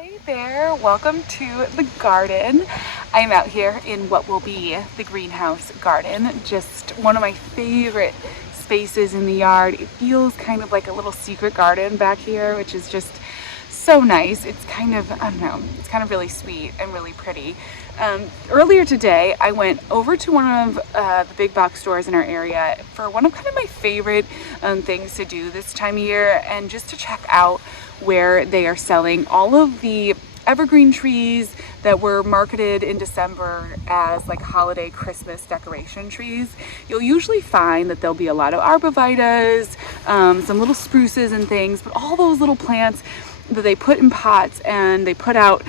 Hey there, welcome to the garden. I'm out here in what will be the greenhouse garden, just one of my favorite spaces in the yard. It feels kind of like a little secret garden back here, which is just so nice. It's kind of, I don't know, it's kind of really sweet and really pretty. Earlier today, I went over to one of the big box stores in our area for one of kind of my favorite things to do this time of year, and just to check out where they are selling all of the evergreen trees that were marketed in December as like holiday Christmas decoration trees. You'll usually find that there'll be a lot of arborvitaes, some little spruces and things, but all those little plants that they put in pots and they put out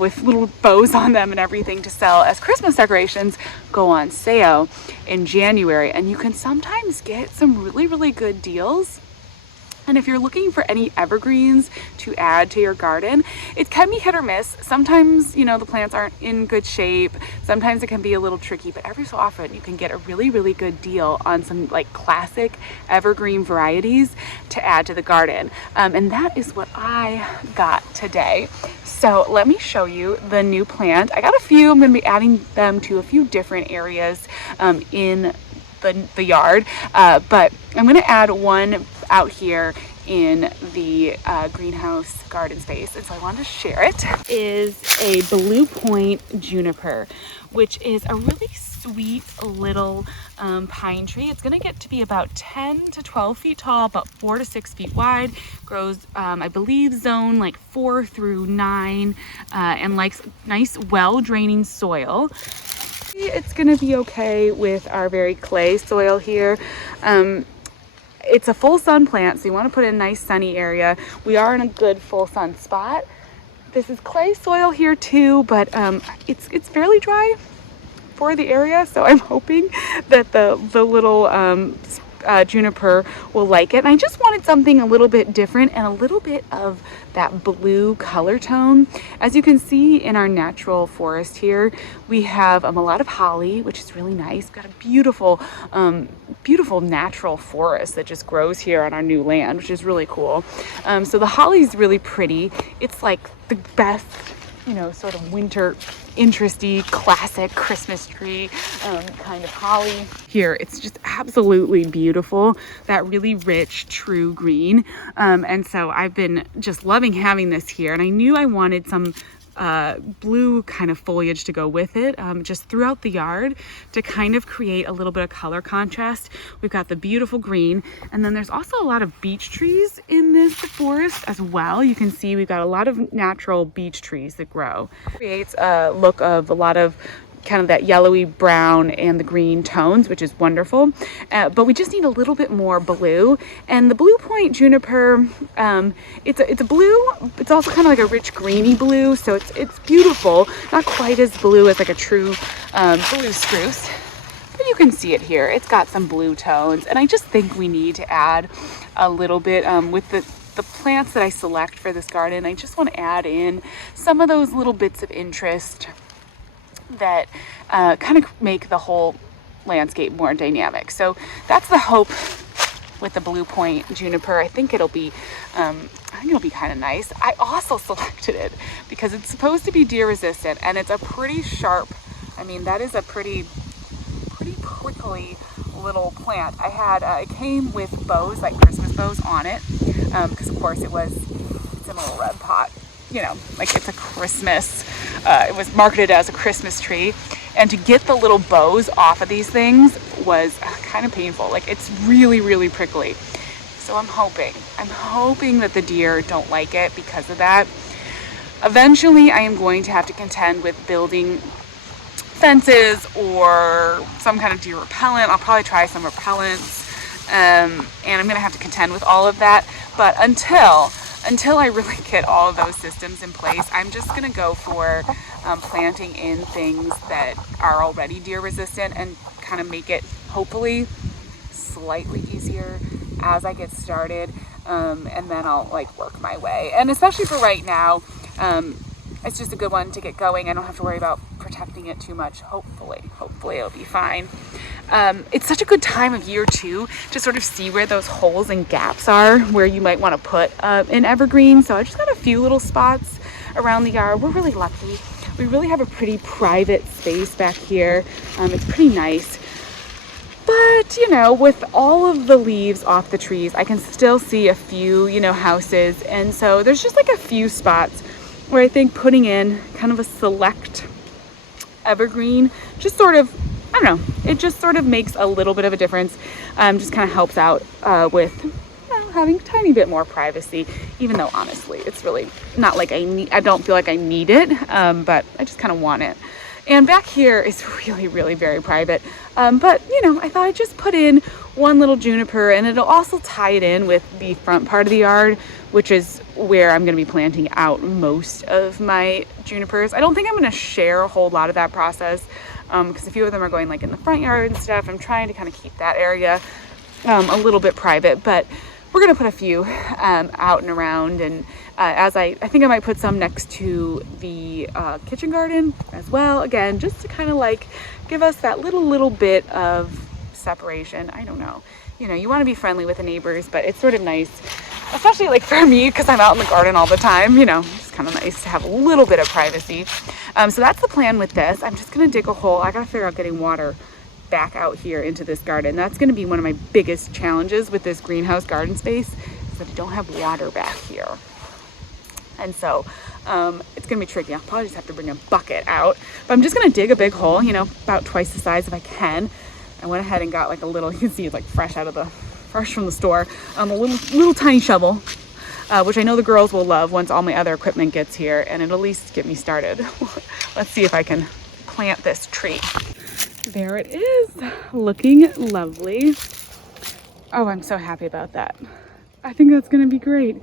with little bows on them and everything to sell as Christmas decorations go on sale in January. And you can sometimes get some really good deals. And if you're looking for any evergreens to add to your garden, it can be hit or miss. Sometimes, you know, the plants aren't in good shape. Sometimes it can be a little tricky, but every so often you can get a really good deal on some like classic evergreen varieties to add to the garden. And that is what I got today. So let me show you the new plant. I got a few. I'm going to be adding them to a few different areas in the yard, but I'm going to add one out here in the greenhouse garden space, and so I wanted to share it. Is a Blue Point juniper, which is a really sweet little pine tree. It's going to get to be about 10 to 12 feet tall, about 4 to 6 feet wide. Grows, I believe, zone like 4 through 9, and likes nice, well-draining soil. It's going to be okay with our very clay soil here. It's a full sun plant, so you want to put it in a nice sunny area. We are in a good full sun spot. This is clay soil here too, but it's fairly dry for the area, so I'm hoping that the little juniper will like it. And I just wanted something a little bit different and a little bit of that blue color tone. As you can see in our natural forest here, we have a lot of holly, which is really nice. We've got a beautiful natural forest that just grows here on our new land, which is really cool. So the holly is really pretty. It's like the best, you know, sort of winter interesty classic Christmas tree kind of holly. Here it's just absolutely beautiful, that really rich true green, and so I've been just loving having this here, and I knew I wanted some blue kind of foliage to go with it, just throughout the yard to kind of create a little bit of color contrast. We've got the beautiful green, and then there's also a lot of beech trees in this forest as well. You can see we've got a lot of natural beech trees that grow. It creates a look of a lot of kind of that yellowy brown and the green tones, which is wonderful, but we just need a little bit more blue. And the Blue Point juniper, it's a blue, it's also kind of like a rich greeny blue, so it's beautiful, not quite as blue as like a true blue spruce, but you can see it here. It's got some blue tones, and I just think we need to add a little bit with the plants that I select for this garden. I just want to add in some of those little bits of interest that kind of make the whole landscape more dynamic. So that's the hope with the Blue Point juniper. I think it'll be kind of nice. I also selected it because it's supposed to be deer resistant, and it's a pretty sharp, I mean, that is a pretty prickly little plant. I had it came with bows, like Christmas bows on it, because of course it's in a little red pot, you know, like it's a Christmas, it was marketed as a Christmas tree, and to get the little bows off of these things was kind of painful. Like, it's really prickly. So I'm hoping that the deer don't like it because of that. Eventually I am going to have to contend with building fences or some kind of deer repellent. I'll probably try some repellents, and I'm gonna have to contend with all of that. But until I really get all of those systems in place, I'm just gonna go for planting in things that are already deer resistant and kind of make it hopefully slightly easier as I get started, and then I'll like work my way. And especially for right now, it's just a good one to get going. I don't have to worry about protecting it too much. Hopefully it'll be fine. It's such a good time of year too to sort of see where those holes and gaps are where you might want to put an evergreen. So I just got a few little spots around the yard. We're really lucky. We really have a pretty private space back here. It's pretty nice. But, you know, with all of the leaves off the trees, I can still see a few, you know, houses. And so there's just like a few spots where I think putting in kind of a select evergreen just sort of, I don't know, it just sort of makes a little bit of a difference. Just kind of helps out with, you know, having a tiny bit more privacy, even though honestly, it's really not like I don't feel like I need it, but I just kind of want it. And back here is really, really very private. But, you know, I thought I'd just put in one little juniper, and it'll also tie it in with the front part of the yard, which is where I'm going to be planting out most of my junipers. I don't think I'm going to share a whole lot of that process because a few of them are going like in the front yard and stuff. I'm trying to kind of keep that area a little bit private, but we're going to put a few out and around. And as I think I might put some next to the kitchen garden as well. Again, just to kind of like give us that little bit of separation. I don't know. You know, you want to be friendly with the neighbors, but it's sort of nice, especially like for me, because I'm out in the garden all the time, you know, it's kind of nice to have a little bit of privacy. So that's the plan with this. I'm just going to dig a hole. I got to figure out getting water back out here into this garden. That's going to be one of my biggest challenges with this greenhouse garden space, is that I don't have water back here. And so it's going to be tricky. I'll probably just have to bring a bucket out, but I'm just going to dig a big hole, you know, about twice the size if I can. I went ahead and got like a little, you can see it's like fresh from the store, a little tiny shovel, which I know the girls will love once all my other equipment gets here, and it'll at least get me started. Let's see if I can plant this tree. There it is, looking lovely. Oh, I'm so happy about that. I think that's gonna be great.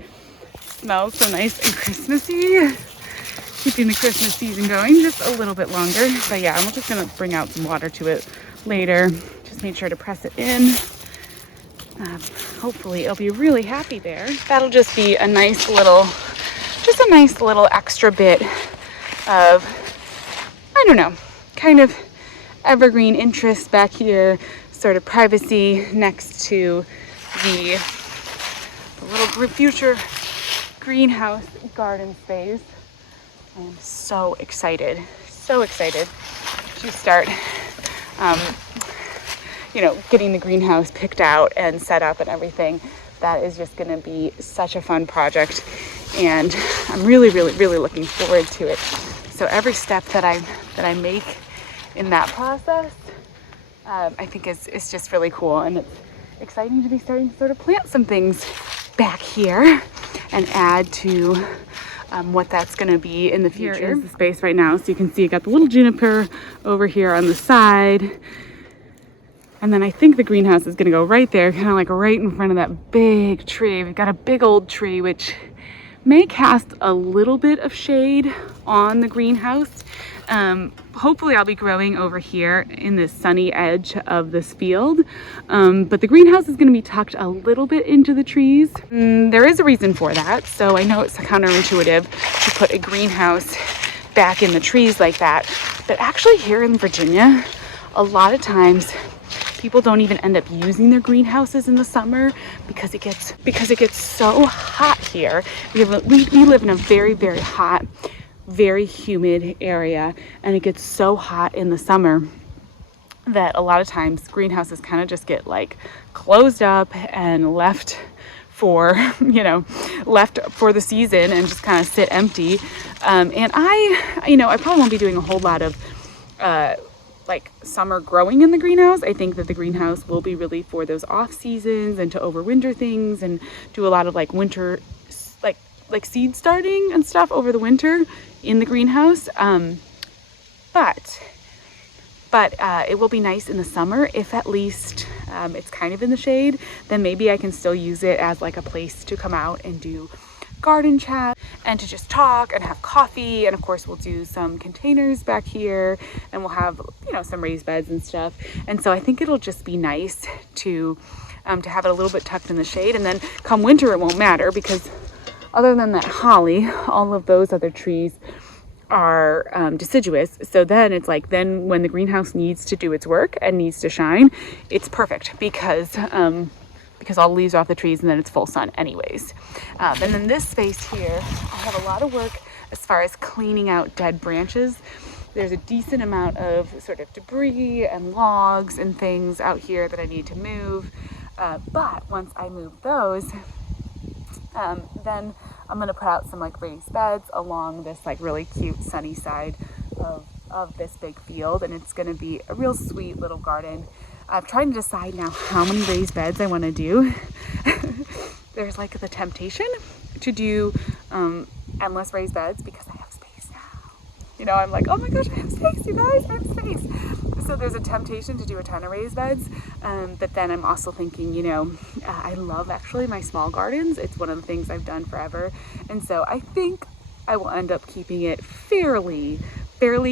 Smells so nice and Christmassy. Keeping the Christmas season going just a little bit longer. But yeah, I'm just gonna bring out some water to it later. Just make sure to press it in. Hopefully it'll be really happy there. That'll just be a nice little extra bit of, I don't know, kind of evergreen interest back here, sort of privacy next to the little future greenhouse garden space. I am so excited to start you know, getting the greenhouse picked out and set up and everything. That is just going to be such a fun project, and I'm really looking forward to it. So every step that I make in that process, I think is just really cool, and it's exciting to be starting to sort of plant some things back here and add to what that's going to be in the future. Here is the space right now, so you can see I got the little juniper over here on the side, and then I think the greenhouse is going to go right there, kind of like right in front of that big tree. We've got a big old tree which may cast a little bit of shade on the greenhouse. Hopefully I'll be growing over here in this sunny edge of this field, but the greenhouse is going to be tucked a little bit into the trees. There is a reason for that, so I know it's counterintuitive to put a greenhouse back in the trees like that, but actually here in Virginia, a lot of times people don't even end up using their greenhouses in the summer because it gets so hot here. We live in a very hot, very humid area, and it gets so hot in the summer that a lot of times greenhouses kind of just get like closed up and left for the season and just kind of sit empty. And I probably won't be doing a whole lot of like summer growing in the greenhouse. I think that the greenhouse will be really for those off seasons and to overwinter things and do a lot of like winter like seed starting and stuff over the winter in the greenhouse. But it will be nice in the summer if at least it's kind of in the shade. Then maybe I can still use it as like a place to come out and do garden chat and to just talk and have coffee. And of course we'll do some containers back here, and we'll have, you know, some raised beds and stuff. And so I think it'll just be nice to have it a little bit tucked in the shade. And then come winter it won't matter, because other than that holly, all of those other trees are deciduous. So then it's like, then when the greenhouse needs to do its work and needs to shine, it's perfect because all the leaves are off the trees and then it's full sun anyways. And then this space here, I have a lot of work as far as cleaning out dead branches. There's a decent amount of sort of debris and logs and things out here that I need to move. But once I move those, then I'm gonna put out some like raised beds along this like really cute sunny side of this big field, and it's gonna be a real sweet little garden. I'm trying to decide now how many raised beds I wanna do. There's like the temptation to do endless raised beds because I have space now. You know, I'm like, oh my gosh, I have space, you guys, I have space. So there's a temptation to do a ton of raised beds, but then I'm also thinking, you know, I love actually my small gardens. It's one of the things I've done forever. And so I think I will end up keeping it fairly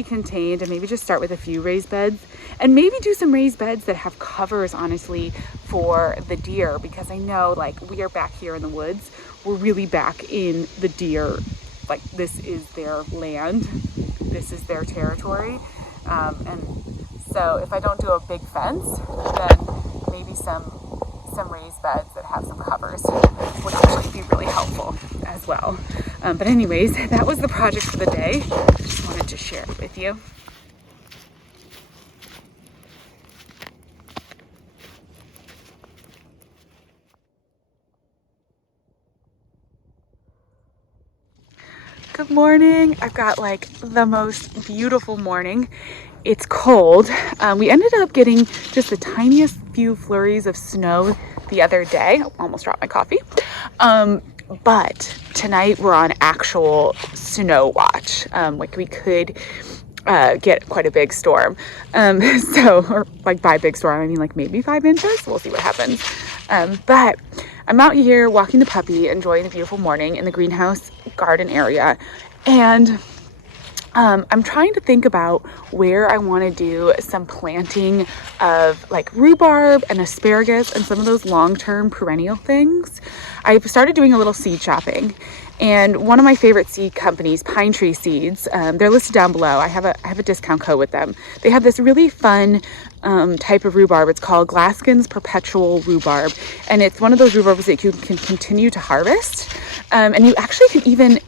contained, and maybe just start with a few raised beds and maybe do some raised beds that have covers, honestly, for the deer, because I know like we are back here in the woods. We're really back in the deer, like this is their land, this is their territory. And so if I don't do a big fence, then maybe some raised beds that have some covers would actually be really helpful as well. But anyways, that was the project for the day. Just wanted to share it with you. Good morning. I've got like the most beautiful morning. It's cold. We ended up getting just the tiniest few flurries of snow the other day. I almost dropped my coffee. But tonight we're on actual snow watch. Like we could get quite a big storm. Or like by big storm, I mean like maybe 5 inches. We'll see what happens. But I'm out here walking the puppy, enjoying the beautiful morning in the greenhouse garden area. And I'm trying to think about where I want to do some planting of like rhubarb and asparagus and some of those long-term perennial things. I've started doing a little seed shopping, and one of my favorite seed companies, Pinetree Seeds, they're listed down below. I have a discount code with them. They have this really fun type of rhubarb. It's called Glaskin's Perpetual Rhubarb, and it's one of those rhubarbs that you can continue to harvest. And you actually can even,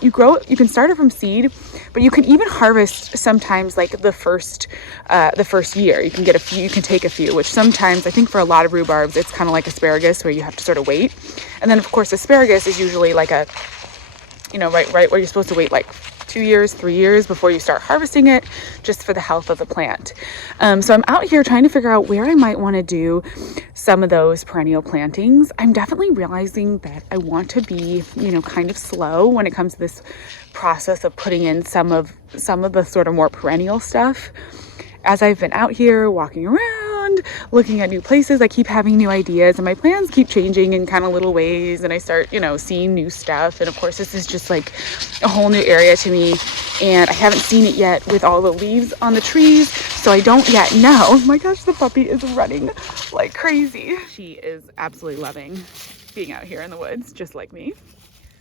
you can start it from seed, but you can even harvest sometimes like the first year. You can get a few, you can take a few, which sometimes I think for a lot of rhubarbs, it's kind of like asparagus where you have to sort of wait. And then of course, asparagus is usually like a, you know, right where you're supposed to wait like 2 years, 3 years before you start harvesting it, just for the health of the plant. So I'm out here trying to figure out where I might want to do some of those perennial plantings. I'm definitely realizing that I want to be, you know, kind of slow when it comes to this process of putting in some of the sort of more perennial stuff. As I've been out here walking around, looking at new places, I keep having new ideas, and my plans keep changing in kind of little ways, and I start, you know, seeing new stuff. And of course, this is just like a whole new area to me, and I haven't seen it yet with all the leaves on the trees, so I don't yet know. Oh my gosh, the puppy is running like crazy. She is absolutely loving being out here in the woods, just like me.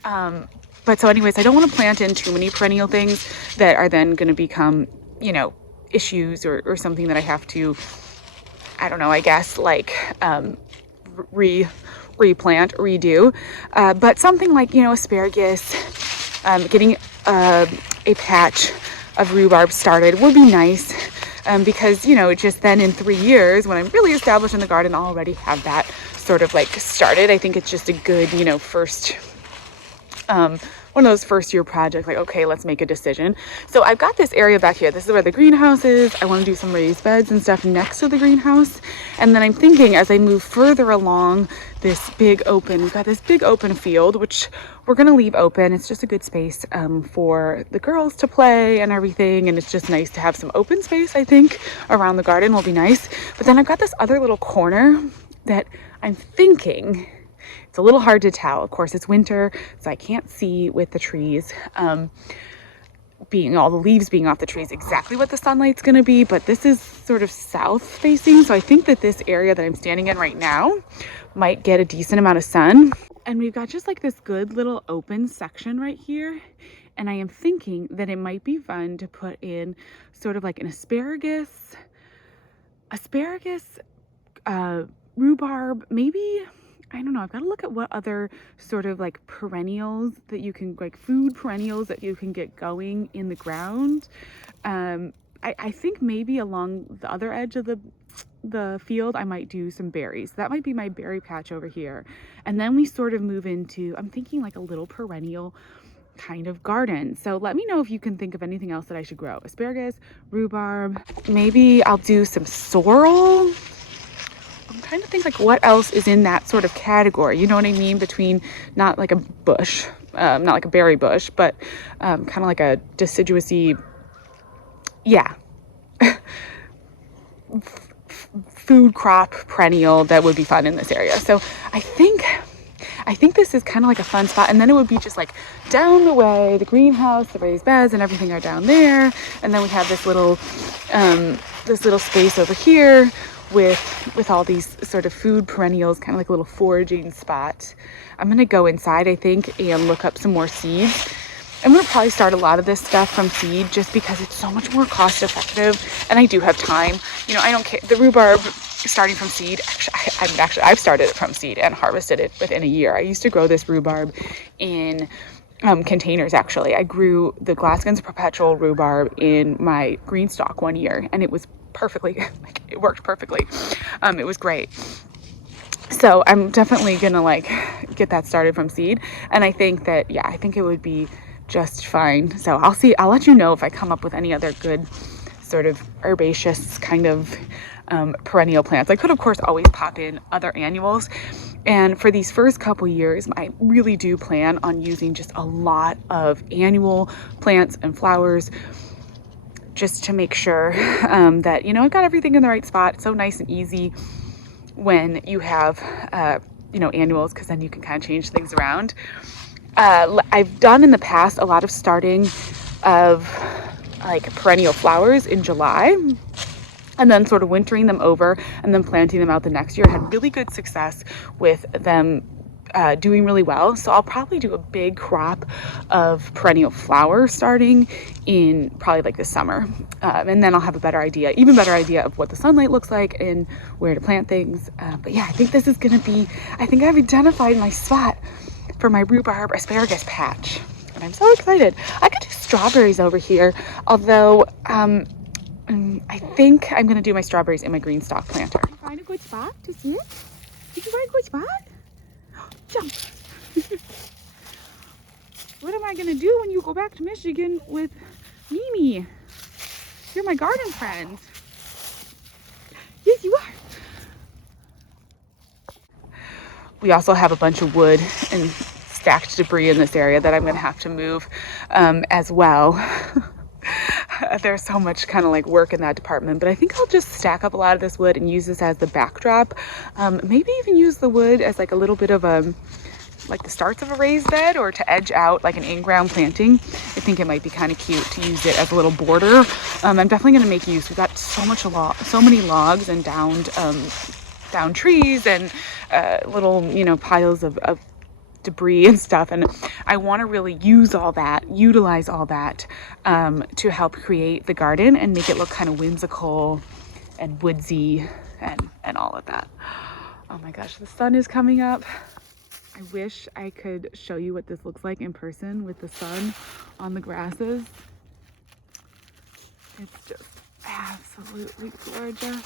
But so anyways, I don't want to plant in too many perennial things that are then going to become, you know, issues or something that I have to, I don't know, I guess like replant, redo. But something like, you know, asparagus, getting a patch of rhubarb started would be nice, because, you know, just then in 3 years when I'm really established in the garden, I'll already have that sort of like started. I think it's just a good, you know, first one of those first year projects, like, okay, let's make a decision. So I've got this area back here. This is where the greenhouse is. I want to do some raised beds and stuff next to the greenhouse. And then I'm thinking as I move further along this big open, we've got this big open field, which we're going to leave open. It's just a good space for the girls to play and everything. And it's just nice to have some open space, I think, around the garden will be nice. But then I've got this other little corner that I'm thinking, it's a little hard to tell. Of course, it's winter, so I can't see with the trees, all the leaves being off the trees, exactly what the sunlight's going to be. But this is sort of south facing, so I think that this area that I'm standing in right now might get a decent amount of sun. And we've got just like this good little open section right here. And I am thinking that it might be fun to put in sort of like an asparagus, rhubarb, maybe I don't know, I've got to look at what other sort of like perennials that you can, like food perennials that you can get going in the ground. I think maybe along the other edge of the field, I might do some berries. That might be my berry patch over here. And then we sort of move into, I'm thinking like a little perennial kind of garden. So let me know if you can think of anything else that I should grow. Asparagus, rhubarb, maybe I'll do some sorrel. I'm trying to think like what else is in that sort of category. You know what I mean? Between not like a bush, not like a berry bush, but kind of like a deciduousy, yeah, food crop perennial that would be fun in this area. So I think this is kind of like a fun spot. And then it would be just like down the way, the greenhouse, the raised beds and everything are down there. And then we have this little space over here with all these sort of food perennials, kind of like a little foraging spot. I'm going to go inside, I think, and look up some more seeds. I'm going to probably start a lot of this stuff from seed just because it's so much more cost effective and I do have time. You know, I don't care. The rhubarb starting from seed, I've started it from seed and harvested it within a year. I used to grow this rhubarb in containers actually. I grew the Glaskins perpetual rhubarb in my green stock one year and it was perfectly, like, it worked perfectly. It was great. So I'm definitely gonna like get that started from seed. And I think that, yeah, I think it would be just fine. So I'll let you know if I come up with any other good sort of herbaceous kind of perennial plants. I could of course always pop in other annuals. And for these first couple years, I really do plan on using just a lot of annual plants and flowers just to make sure that, you know, I've got everything in the right spot. It's so nice and easy when you have, you know, annuals, because then you can kind of change things around. I've done in the past a lot of starting of like perennial flowers in July and then sort of wintering them over and then planting them out the next year. I had really good success with them doing really well. So I'll probably do a big crop of perennial flowers starting in probably like this summer. And then I'll have even better idea of what the sunlight looks like and where to plant things. But yeah, I think this is going to be, I think I've identified my spot for my rhubarb asparagus patch. And I'm so excited. I could do strawberries over here, although I think I'm going to do my strawberries in my green stock planter. Did you find a good spot to sit? Did you find a good spot? Jump. What am I going to do when you go back to Michigan with Mimi? You're my garden friend. Yes, you are. We also have a bunch of wood and stacked debris in this area that I'm going to have to move as well. There's so much kind of like work in that department, but I think I'll just stack up a lot of this wood and use this as the backdrop. Maybe even use the wood as like a little bit of like the starts of a raised bed, or to edge out like an in-ground planting. I think it might be kind of cute to use it as a little border. I'm definitely going to make use. We've got so many logs and downed trees and little, you know, piles of debris and stuff, and I want to really utilize all that to help create the garden and make it look kind of whimsical and woodsy and all of that. Oh my gosh, the sun is coming up. I wish I could show you what this looks like in person with the sun on the grasses. It's just absolutely gorgeous.